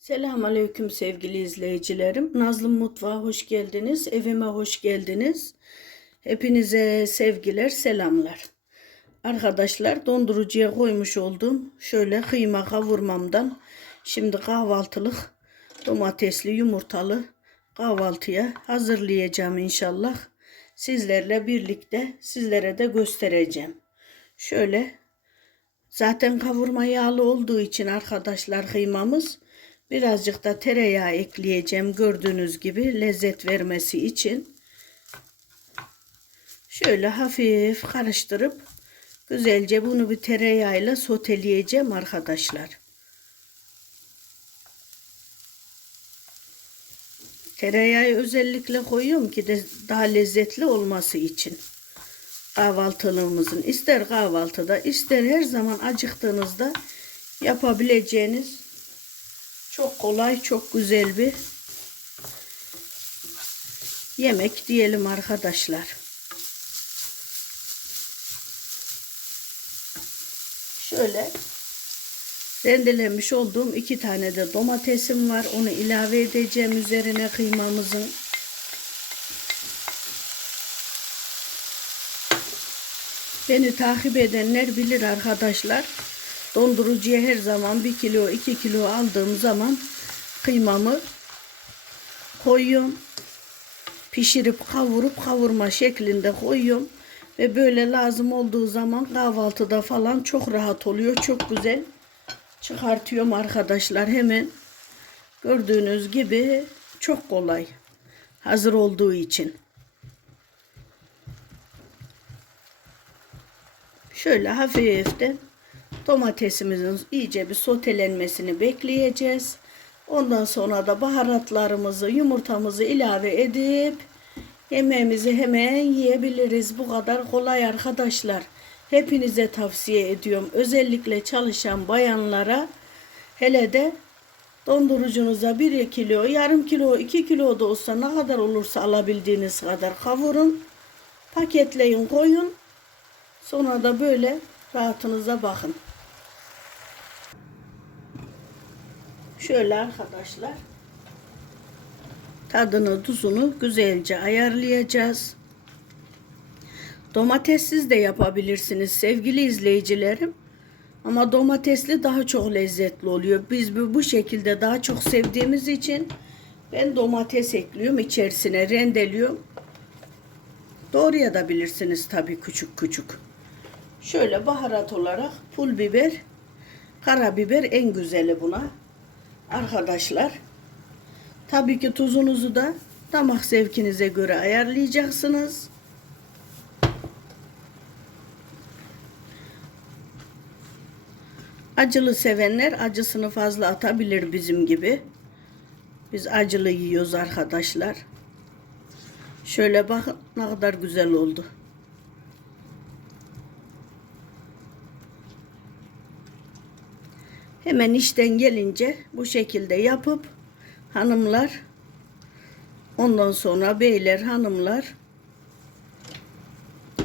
Selamünaleyküm sevgili izleyicilerim. Nazlım Mutfağa hoş geldiniz. Evime hoş geldiniz. Hepinize sevgiler, selamlar. Arkadaşlar dondurucuya koymuş olduğum şöyle kıyma kavurmamdan şimdi kahvaltılık domatesli yumurtalı kahvaltıya hazırlayacağım inşallah. Sizlerle birlikte sizlere de göstereceğim. Şöyle Zaten kavurma yağlı olduğu için arkadaşlar kıymamız birazcık da tereyağı ekleyeceğim gördüğünüz gibi lezzet vermesi için. Şöyle hafif karıştırıp güzelce bunu bir tereyağıyla soteleyeceğim arkadaşlar. Tereyağı özellikle koyuyorum ki de daha lezzetli olması için kahvaltılığımızın ister kahvaltıda ister her zaman acıktığınızda yapabileceğiniz çok kolay çok güzel bir yemek diyelim arkadaşlar. Şöyle rendelenmiş olduğum iki tane de domatesim var. Onu ilave edeceğim üzerine kıymamızın. Beni takip edenler bilir arkadaşlar. Dondurucuya her zaman 1 kilo 2 kilo aldığım zaman kıymamı koyuyorum. Pişirip kavurup kavurma şeklinde koyuyorum. Ve böyle lazım olduğu zaman kahvaltıda falan çok rahat oluyor. Çok güzel çıkartıyorum arkadaşlar hemen. Gördüğünüz gibi çok kolay. Hazır olduğu için. Şöyle hafiften domatesimizin iyice bir sotelenmesini bekleyeceğiz. Ondan sonra da baharatlarımızı, yumurtamızı ilave edip yemeğimizi hemen yiyebiliriz. Bu kadar kolay arkadaşlar. Hepinize tavsiye ediyorum. Özellikle çalışan bayanlara hele de dondurucunuza 1 kilo, yarım kilo, 2 kilo da olsa ne kadar olursa alabildiğiniz kadar kavurun. Paketleyin, koyun. Sonra da böyle rahatınıza bakın. Şöyle arkadaşlar. Tadını, tuzunu güzelce ayarlayacağız. Domatessiz de yapabilirsiniz sevgili izleyicilerim. Ama domatesli daha çok lezzetli oluyor. Biz bu, şekilde daha çok sevdiğimiz için ben domates ekliyorum içerisine rendeliyorum. Doğruya da bilirsiniz tabii küçük küçük. Şöyle baharat olarak pul biber, karabiber en güzeli buna. Arkadaşlar tabii ki tuzunuzu da damak zevkinize göre ayarlayacaksınız. Acılı sevenler acısını fazla atabilir bizim gibi. Biz acılı yiyoruz arkadaşlar. Şöyle bakın ne kadar güzel oldu. Hemen işten gelince bu şekilde yapıp hanımlar ondan sonra beyler hanımlar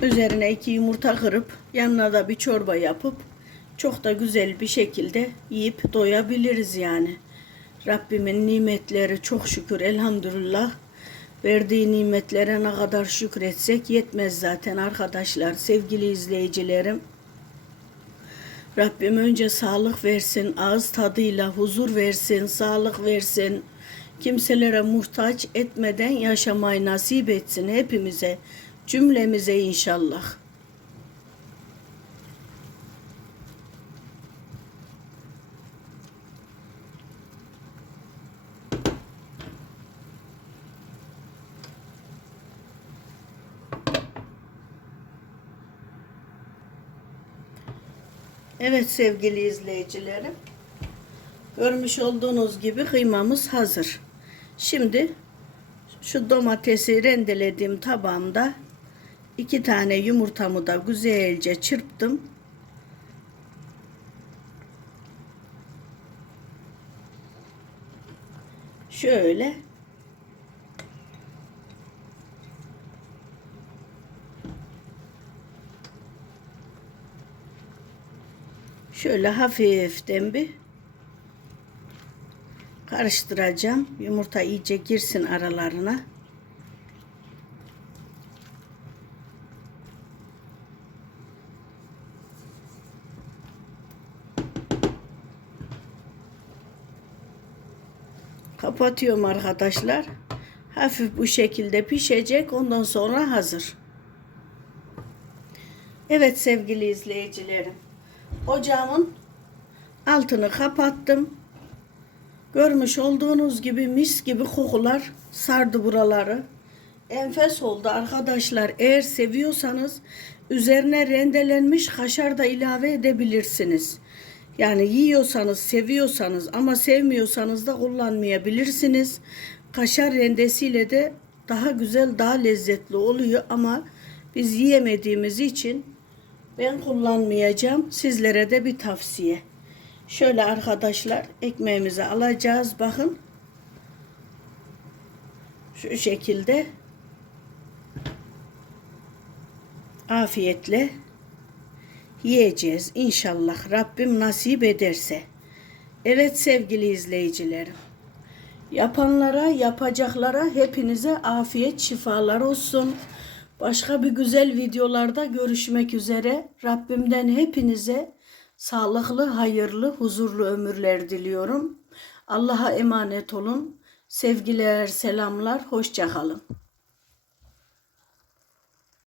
üzerine iki yumurta kırıp yanına da bir çorba yapıp çok da güzel bir şekilde yiyip doyabiliriz yani. Rabbimin nimetleri çok şükür elhamdülillah. Verdiği nimetlere ne kadar şükretsek yetmez zaten arkadaşlar, sevgili izleyicilerim. Rabbim önce sağlık versin, ağız tadıyla huzur versin, sağlık versin. Kimselere muhtaç etmeden yaşamayı nasip etsin hepimize, cümlemize inşallah. Evet sevgili izleyicilerim. Görmüş olduğunuz gibi kıymamız hazır. Şimdi şu domatesi rendelediğim tabağımda iki tane yumurtamı da güzelce çırptım. Şöyle Şöyle hafiften bir Karıştıracağım. Yumurta iyice girsin aralarına. Kapatıyorum arkadaşlar. Hafif bu şekilde pişecek. Ondan sonra hazır. Evet sevgili izleyicilerim. Ocağımın altını kapattım. Görmüş olduğunuz gibi mis gibi kokular sardı buraları. Enfes oldu arkadaşlar. Eğer seviyorsanız üzerine rendelenmiş kaşar da ilave edebilirsiniz. Yani yiyorsanız, seviyorsanız ama sevmiyorsanız da kullanmayabilirsiniz. Kaşar rendesiyle de daha güzel, daha lezzetli oluyor ama biz yiyemediğimiz için ben kullanmayacağım. Sizlere de bir tavsiye. Şöyle arkadaşlar ekmeğimizi alacağız. Bakın. Şu şekilde afiyetle yiyeceğiz inşallah Rabbim nasip ederse. Evet sevgili izleyicilerim. Yapanlara, yapacaklara hepinize afiyet, şifalar olsun. Başka bir güzel videolarda görüşmek üzere. Rabbimden hepinize sağlıklı, hayırlı, huzurlu ömürler diliyorum. Allah'a emanet olun. Sevgiler, selamlar, hoşça kalın.